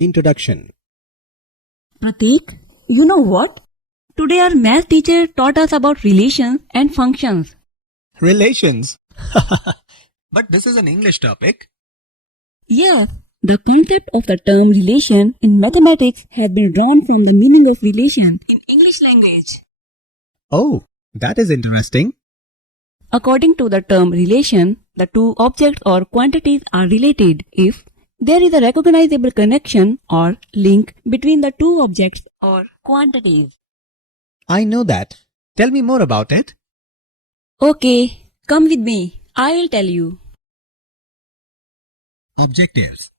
Introduction. Prateek, you know what? Today our math teacher taught us about relations and functions. Relations. But this is an English topic. Yes, the concept of the term relation in mathematics has been drawn from the meaning of relation in English language. Oh, that is interesting. According to the term relation, the two objects or quantities are related if there is a recognizable connection or link between the two objects or quantities. I know that. Tell me more about it. Okay, come with me. I will tell you. Objectives.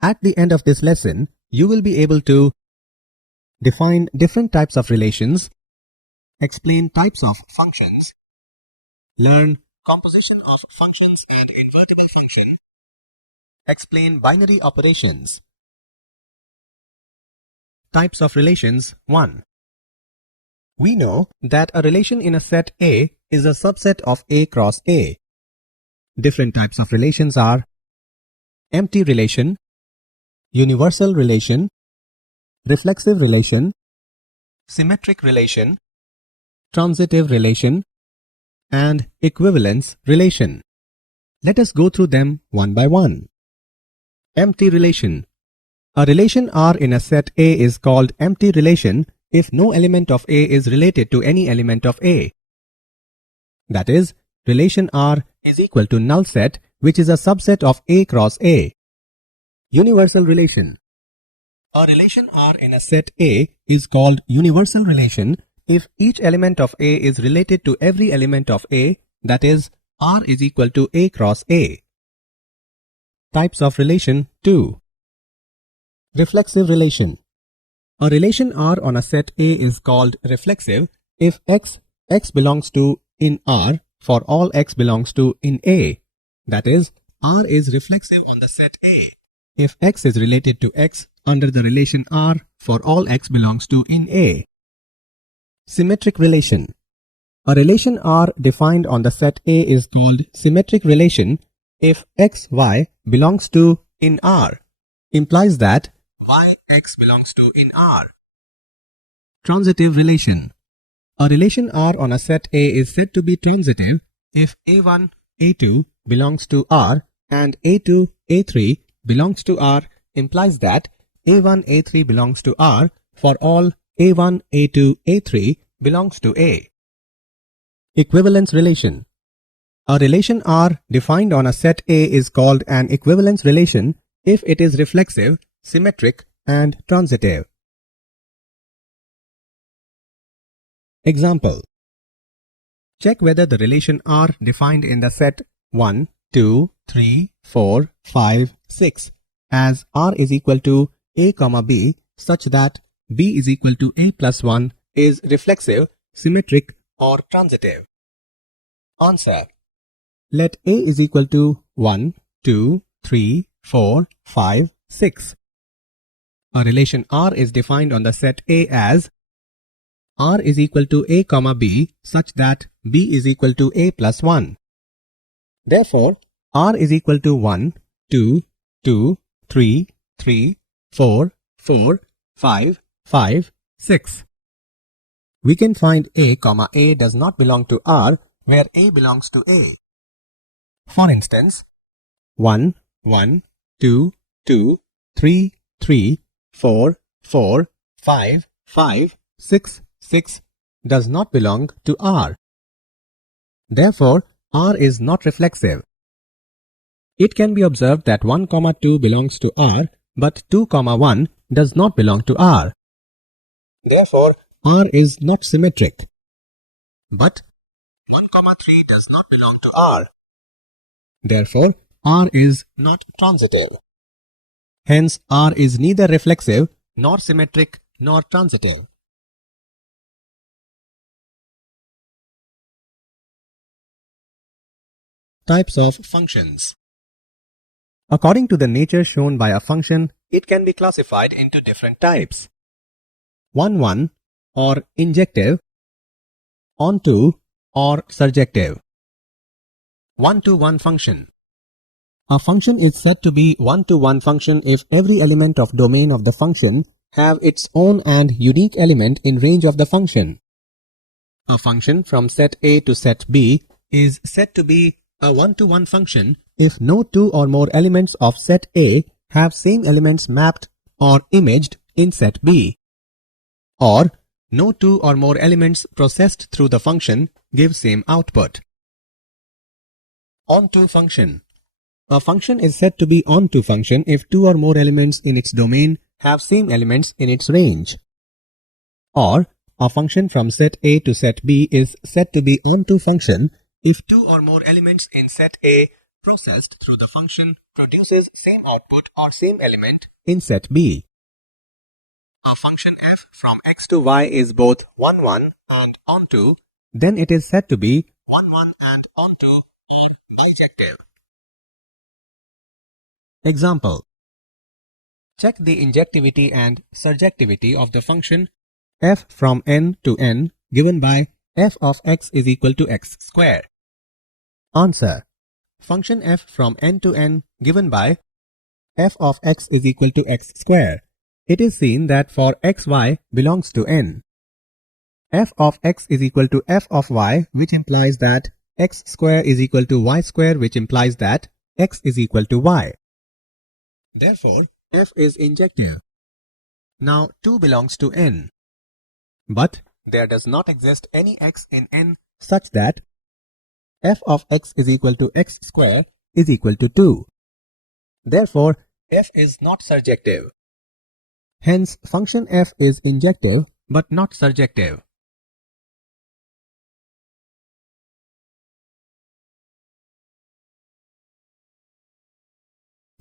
At the end of this lesson, you will be able to define different types of relations, explain types of functions, learn composition of functions and invertible function, explain binary operations. Types of relations 1. We know that a relation in a set A is a subset of A cross A. Different types of relations are empty relation, universal relation, reflexive relation, symmetric relation, transitive relation, and equivalence relation. Let us go through them one by one. Empty relation. A relation R in a set A is called empty relation if no element of A is related to any element of A. That is, relation R is equal to null set, which is a subset of A cross A. Universal relation. A relation R in a set A is called universal relation if each element of A is related to every element of A, that is, R is equal to A cross A. Types of relation 2. Reflexive relation. A relation R on a set A is called reflexive if x belongs to in R for all x belongs to in A. That is, R is reflexive on the set A if x is related to x under the relation R for all x belongs to in A. Symmetric relation. A relation R defined on the set A is called symmetric relation if x, y belongs to in R, implies that y, x belongs to in R. Transitive relation. A relation R on a set A is said to be transitive if A1, A2 belongs to R and A2, A3 belongs to R, implies that A1, A3 belongs to R for all A1, A2, A3 belongs to A. Equivalence relation. A relation R defined on a set A is called an equivalence relation if it is reflexive, symmetric, and transitive. Example. Check whether the relation R defined in the set 1, 2, 3, 4, 5, 6 as R is equal to A, B such that B is equal to A plus 1 is reflexive, symmetric, or transitive. Answer. Let A is equal to 1, 2, 3, 4, 5, 6. A relation R is defined on the set A as R is equal to A, B such that B is equal to A plus 1. Therefore, R is equal to 1, 2, 2, 3, 3, 4, 4, 5, 5, 6. We can find A, A does not belong to R where A belongs to A. For instance, 1, 1, 2, 2, 3, 3, 4, 4, 5, 5, 6, 6 does not belong to R. Therefore, R is not reflexive. It can be observed that 1, 2 belongs to R, but 2, 1 does not belong to R. Therefore, R is not symmetric. But 1, 3 does not belong to R. Therefore, R is not transitive. Hence, R is neither reflexive, nor symmetric, nor transitive. Types of functions. According to the nature shown by a function, it can be classified into different types. 1-1 or injective, onto or surjective. 1-to-1 function. A function is said to be one-to-one function if every element of domain of the function have its own and unique element in range of the function. A function from set A to set B is said to be a one-to-one function if no two or more elements of set A have same elements mapped or imaged in set B, or no two or more elements processed through the function give same output. Onto function. A function is said to be onto function if two or more elements in its domain have same elements in its range. Or a function from set A to set B is said to be onto function if two or more elements in set A processed through the function produces same output or same element in set B. A function f from x to y is both 1, 1 and onto, then it is said to be 1, 1 and onto or bijective. Example. Check the injectivity and surjectivity of the function f from n to n given by f of x is equal to x square. Answer. Function f from n to n given by f of x is equal to x square. It is seen that for xy belongs to n, f of x is equal to f of y, which implies that x square is equal to y square, which implies that x is equal to y. Therefore, f is injective. Now 2 belongs to n, but there does not exist any x in n such that f of x is equal to x square is equal to 2. Therefore, f is not surjective. Hence, function f is injective but not surjective.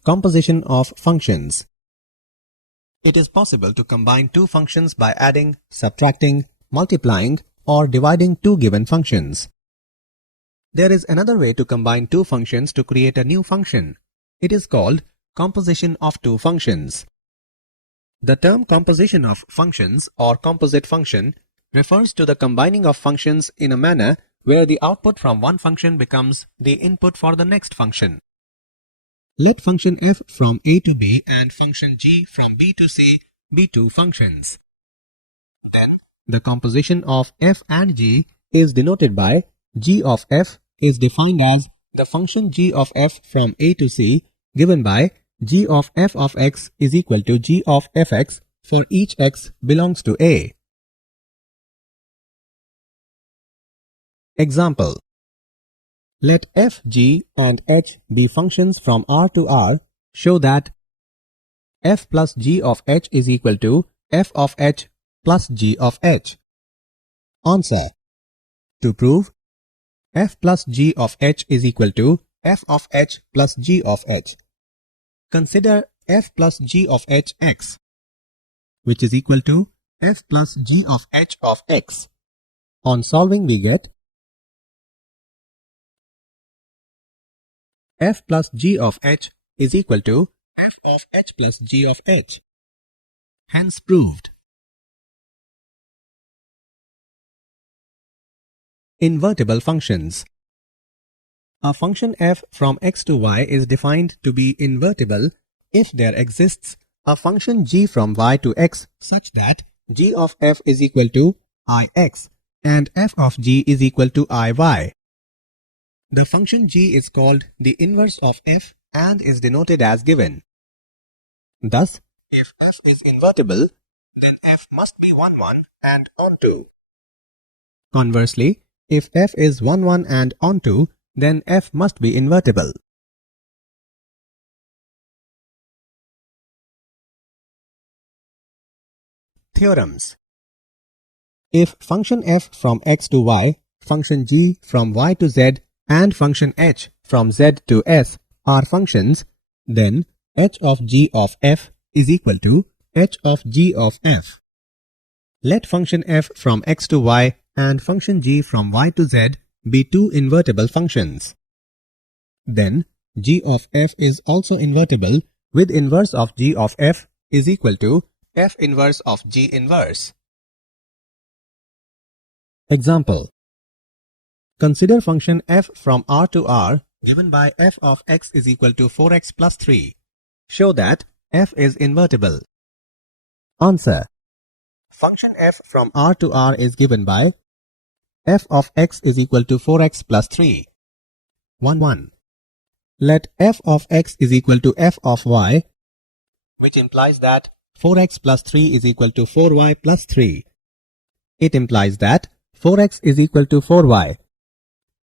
Composition of functions. It is possible to combine two functions by adding, subtracting, multiplying, or dividing two given functions. There is another way to combine two functions to create a new function. It is called composition of two functions. The term composition of functions or composite function refers to the combining of functions in a manner where the output from one function becomes the input for the next function. Let function f from a to b and function g from b to c be two functions. Then, the composition of f and g is denoted by g of f is defined as the function g of f from a to c given by g of f of x is equal to g of fx for each x belongs to a. Example. Let f, g and h be functions from R to R. Show that f plus g of h is equal to f of h plus g of h. Answer. To prove f plus g of h is equal to f of h plus g of h, consider f plus g of h x, which is equal to f plus g of h of x. On solving we get f plus g of h is equal to f of h plus g of h. Hence proved. Invertible functions. A function f from x to y is defined to be invertible if there exists a function g from y to x such that g of f is equal to ix and f of g is equal to iy. The function g is called the inverse of f and is denoted as given. Thus, if f is invertible, then f must be 1, 1 and onto. Conversely, if f is 1, 1 and onto, then f must be invertible. Theorems. If function f from x to y, function g from y to z, and function h from z to s are functions, then h of g of f is equal to h of g of f. Let function f from x to y and function g from y to z be two invertible functions. Then g of f is also invertible with inverse of g of f is equal to f inverse of g inverse. Example. Consider function f from R to R given by f of x is equal to 4x plus 3. Show that f is invertible. Answer. Function f from R to R is given by f of x is equal to 4x plus 3. 1. Let f of x is equal to f of y, which implies that 4x plus 3 is equal to 4y plus 3. It implies that 4x is equal to 4y.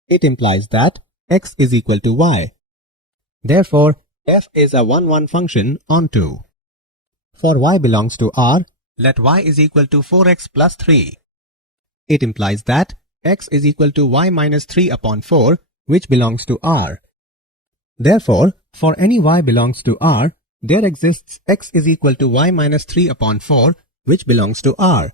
It implies that x is equal to y. Therefore, f is a 1, 1 function onto. For y belongs to R, let y is equal to 4x plus 3. It implies that x is equal to y minus 3 upon 4, which belongs to R. Therefore, for any y belongs to R, there exists x is equal to y minus 3 upon 4, which belongs to R,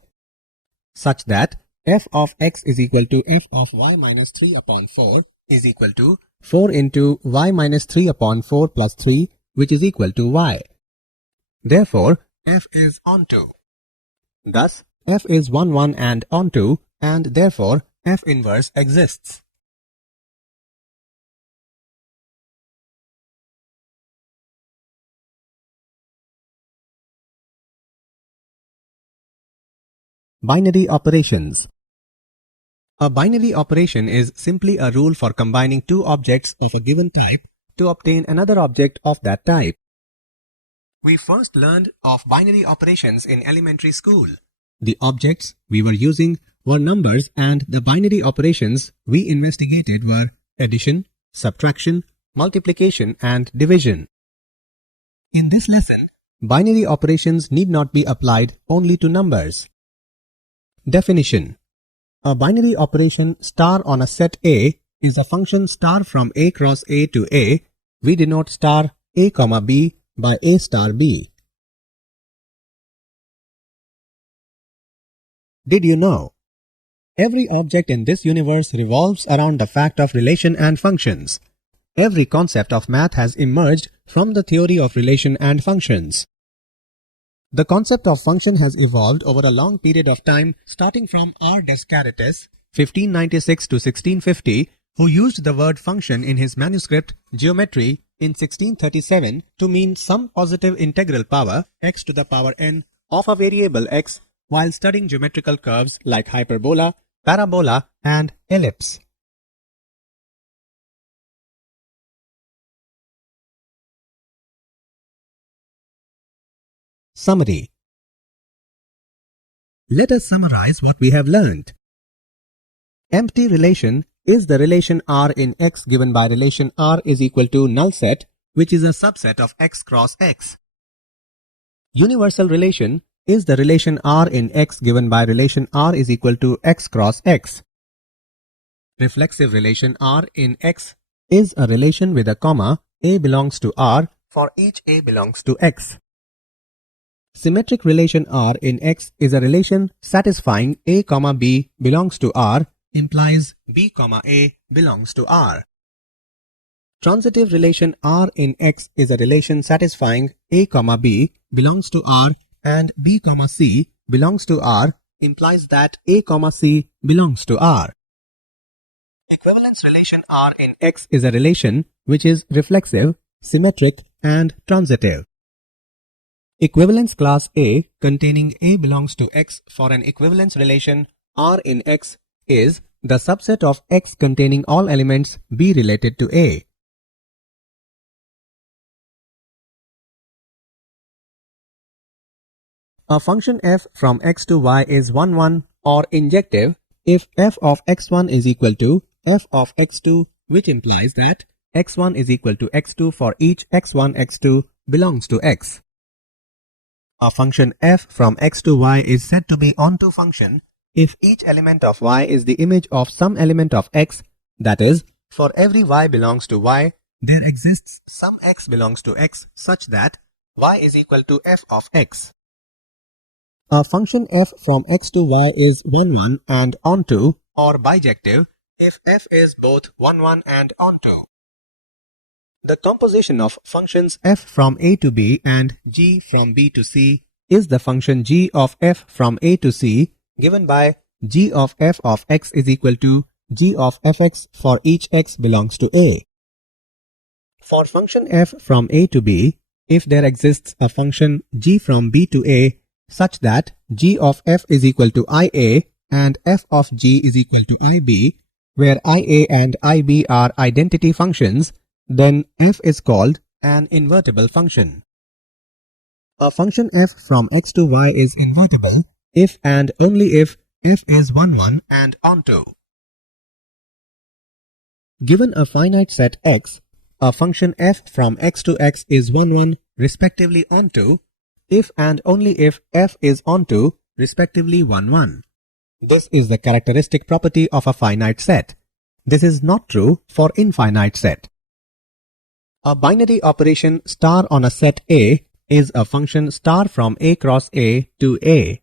such that f of x is equal to f of y minus 3 upon 4 is equal to 4 into y minus 3 upon 4 plus 3, which is equal to y. Therefore, f is onto. Thus, f is 1, 1 and onto, and therefore f inverse exists. Binary operations. A binary operation is simply a rule for combining two objects of a given type to obtain another object of that type. We first learned of binary operations in elementary school. The objects we were using were numbers, and the binary operations we investigated were addition, subtraction, multiplication, and division. In this lesson, binary operations need not be applied only to numbers. Definition. A binary operation star on a set A is a function star from A cross A to A. We denote star A comma B by A star B. Did you know? Every object in this universe revolves around the fact of relation and functions. Every concept of math has emerged from the theory of relation and functions. The concept of function has evolved over a long period of time, starting from R. Descartes, 1596 to 1650, who used the word function in his manuscript Geometry in 1637 to mean some positive integral power x to the power n of a variable x while studying geometrical curves like hyperbola, parabola, and ellipse. Summary. Let us summarize what we have learned. Empty relation is the relation R in X given by relation R is equal to null set, which is a subset of X cross X. Universal relation is the relation R in X given by relation R is equal to X cross X. Reflexive relation R in X is a relation with a comma A belongs to R for each A belongs to X. Symmetric relation R in X is a relation satisfying A comma B belongs to R implies B comma A belongs to R. Transitive relation R in X is a relation satisfying A comma B belongs to R and B comma C belongs to R implies that A comma C belongs to R. Equivalence relation R in X is a relation which is reflexive, symmetric, and transitive. Equivalence class A containing A belongs to X for an equivalence relation R in X is the subset of X containing all elements B related to A. A function f from x to y is 1, 1 or injective if f of x1 is equal to f of x2, which implies that x1 is equal to x2 for each x1, x2 belongs to x. A function f from x to y is said to be onto function if each element of y is the image of some element of x, that is, for every y belongs to y, there exists some x belongs to x such that y is equal to f of x. A function f from x to y is 1, 1 and onto or bijective if f is both 1, 1 and onto. The composition of functions f from a to b and g from b to c is the function g of f from a to c given by g of f of x is equal to g of fx for each x belongs to a. For function f from a to b, if there exists a function g from b to a such that g of f is equal to ia and f of g is equal to ib, where ia and ib are identity functions, then f is called an invertible function. A function f from x to y is invertible if and only if f is 1, 1 and onto. Given a finite set x, a function f from x to x is 1, 1 respectively onto if and only if f is onto respectively 1, 1. This is the characteristic property of a finite set. This is not true for infinite set. A binary operation star on a set A is a function star from A cross A to A.